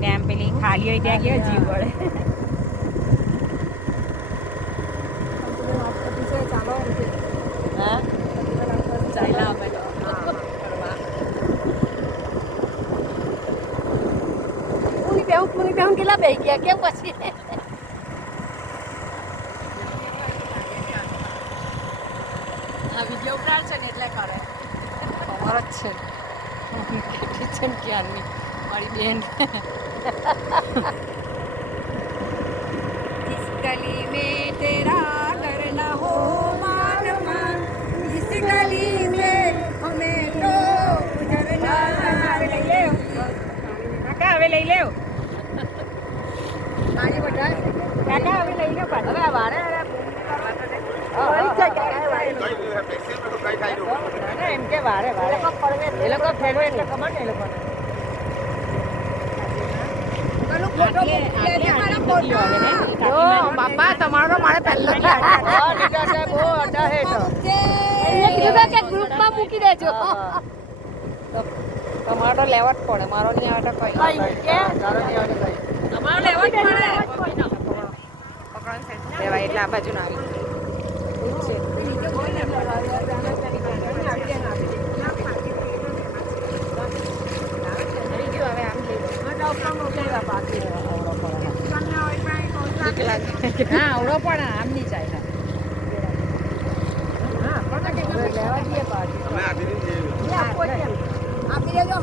ને આમ પેલી ખાલી હોય ત્યાં કેવો જીવ વળે. હા ચાલ્યા અમે તો પૂરી બેહું કેટલા બેહી ગયા કેમ પછી આ વિડીયો ઉતારશે ને એટલે કરે અમારો જ છે કેટલી છે ને ક્યારની મારી બેન जिस गली में तेरा घर ना हो मान मान इस गली में हमें तो गुजरना लई ले કાકા હવે લઈ લેવ પાણી બધાય કાકા હવે લઈ લો પાણી હવે વારે એમ કે વારે એ લોકો ફેરવે એટલે ખબર ને એ લોકોને બાપા તમારો મારે પહેલો ગ્રુપમાં મૂકી દેજો તમારો તો લેવા જ પડે મારો નહીં આવે તો કઈ તમારો લેવા જ પડે લેવાય એટલે આ બાજુ ના આવી હા આવડો પણ આમ નહીં જાય હા પણ લેવા જઈએ પાછી આપી દેજો